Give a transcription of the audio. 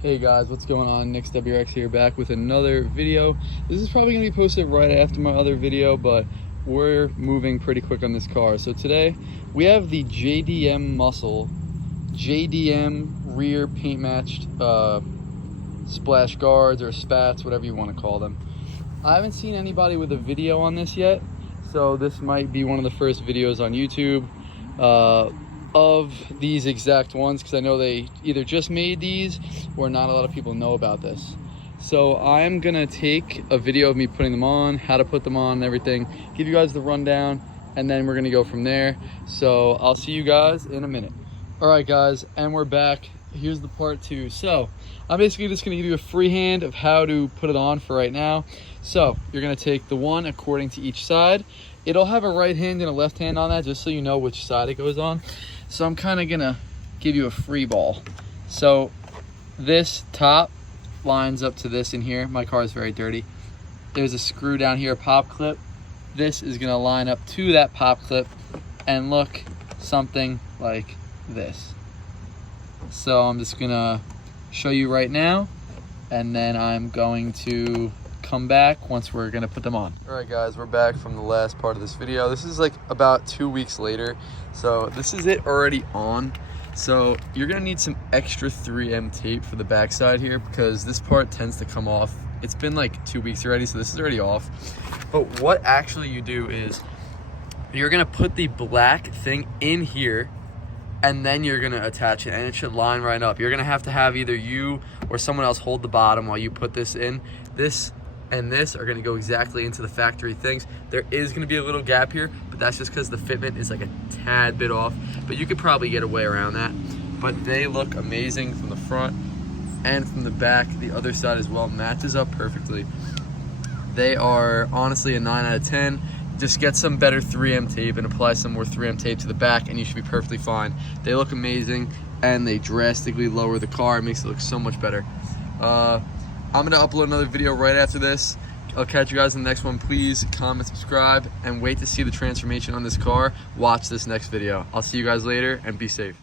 Hey guys, what's going on? Nick's WRX here, back with another video. This is probably going to be posted right after my other video, but we're moving pretty quick on this car. So today we have the Jdmuscle JDM rear paint matched splash guards or spats, whatever you want to call them. I haven't seen anybody with a video on this yet, so this might be one of the first videos on YouTube of these exact ones, because I know they either just made these or not a lot of people know about this. So I'm gonna take a video of me putting them on, how to put them on and everything, give you guys the rundown, and then we're gonna go from there. So I'll see you guys in a minute. All right guys, and we're back. Here's the part two. So I'm basically just gonna give you a freehand of how to put it on for right now. So you're gonna take the one according to each side. It'll have a right hand and a left hand on that, just so you know which side it goes on. So I'm kind of gonna give you a free ball. So this top lines up to this in here. My car is very dirty. There's a screw down here, a pop clip. This is gonna line up to that pop clip and look something like this. So I'm just gonna show you right now, and then I'm going to come back once we're gonna put them on. All right guys, we're back from the last part of this video. This is like about 2 weeks later, so this is it already on. So you're gonna need some extra 3M tape for the backside here, because this part tends to come off. It's been like 2 weeks already, so this is already off. But what actually you do is you're gonna put the black thing in here, and then you're gonna attach it, and it should line right up. You're gonna have to have either you or someone else hold the bottom while you put this in. This and this are gonna go exactly into the factory things. There is gonna be a little gap here, but that's just because the fitment is like a tad bit off, but you could probably get away around that. But they look amazing from the front and from the back. The other side as well matches up perfectly. They are honestly a 9 out of 10. Just get some better 3M tape and apply some more 3M tape to the back, and you should be perfectly fine. They look amazing, and they drastically lower the car. It makes it look so much better. I'm gonna upload another video right after this. I'll catch you guys in the next one. Please comment, subscribe, and wait to see the transformation on this car. Watch this next video. I'll see you guys later, and be safe.